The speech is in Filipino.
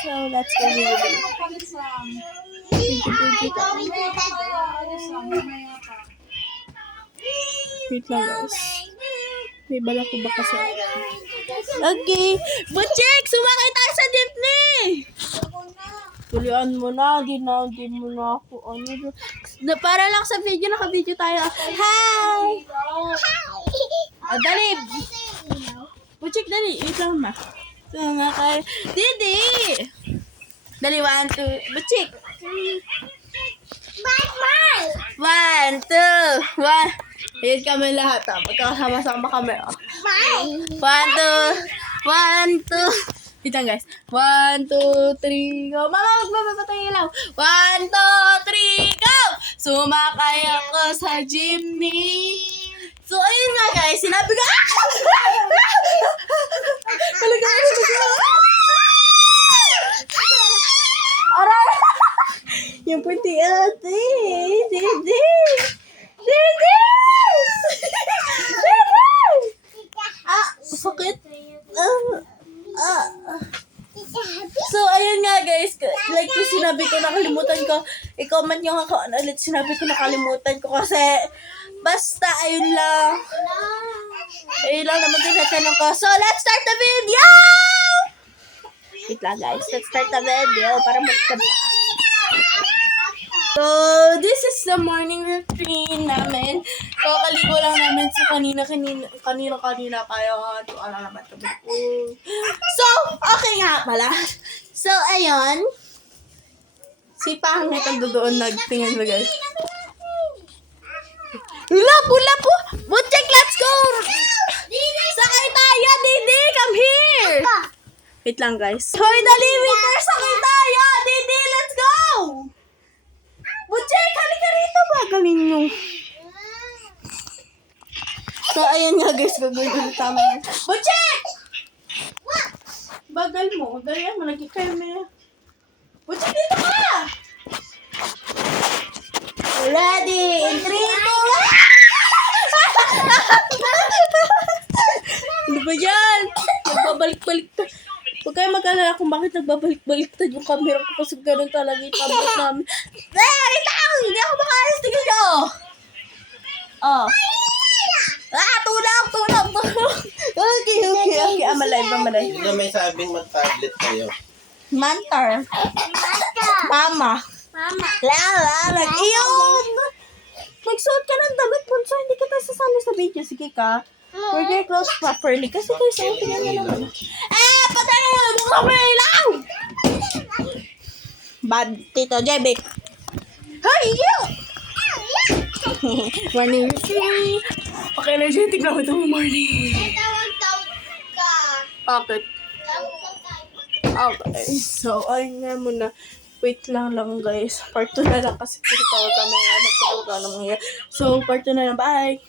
So, let's go video. Wait lang guys. May bala ko ba kasi? Okay. Butchik! Sumakay tayo sa jeepney! Tulian mo na. Di mo na ako. Para lang sa video. Naka-video tayo. Hi! Dali! Butchik, dali. Wait lang ma. Sumakay. Didi! Dali, 1, 2. Butchik! 1, 2, 1. Ayan kami lahat magkakasama-sama kami 1, 2 1, 2 Dito guys 1, 2, 3 go. Mama magpapatay ilaw 1, 2, 3 go. Sumakay ako sa jeepney. So ayun nga guys, sinabi ko talaga aray yung puti ate Didi sakit so ayun nga guys, like yung sinabi ko nakalimutan ko, i-comment nyo ako ano ulit sinabi ko nakalimutan ko kasi basta ayun lang naman tinatanong ko. So let's start the video. Wait lang guys, let's start the video para magkaba. So, this is the morning routine namin. So, kaligo lang namin sa kanina kaya ano naman ito. So, okay nga pala. So, ayun. Si Pangit ang doon nagtingin mo guys. Lapo! Butchik, let's go! Sakay tayo, Didi! Come here! Wait lang guys. Hoy, dali! Waiter! Sakay tayo! Didi, let's go! Butchik, halika rito ba? Galing nyo. So, ayan nga guys. Gagawin ulit tama yan. Butchik! Bagal mo. Dalihan mo. Nagkikayo mo. Butchik, dito ka! Ready? In 3, 2, 1! Ano ba yan? Nagbabalik-baliktad. Huwag kayo mag-alala kung bakit nagbabalik-baliktad yung camera ko kasi gano'n talaga yung tablet namin. Hindi ako makalas. Tingnan nyo. Oh. Tulog. Okay. Amalay. Hindi na may sabing mag-tablet kayo. Mantar. Mama. Iyon. Magsuot ka ng damit, Bunso. Hindi kita sasama sa video. Sige ka. Wear your clothes properly. Kasi guys, tingnan nyo naman. Patay na yun! Buksan mo yung ilaw! Bad, Tito Jebek. Hey, you! Morning routine. Okay, energetic na ito morning. Bakit? Okay, so, ayun nga muna. Wait lang guys. Part 2 na lang kasi tinatawag kami. So, part 2 na lang. Bye!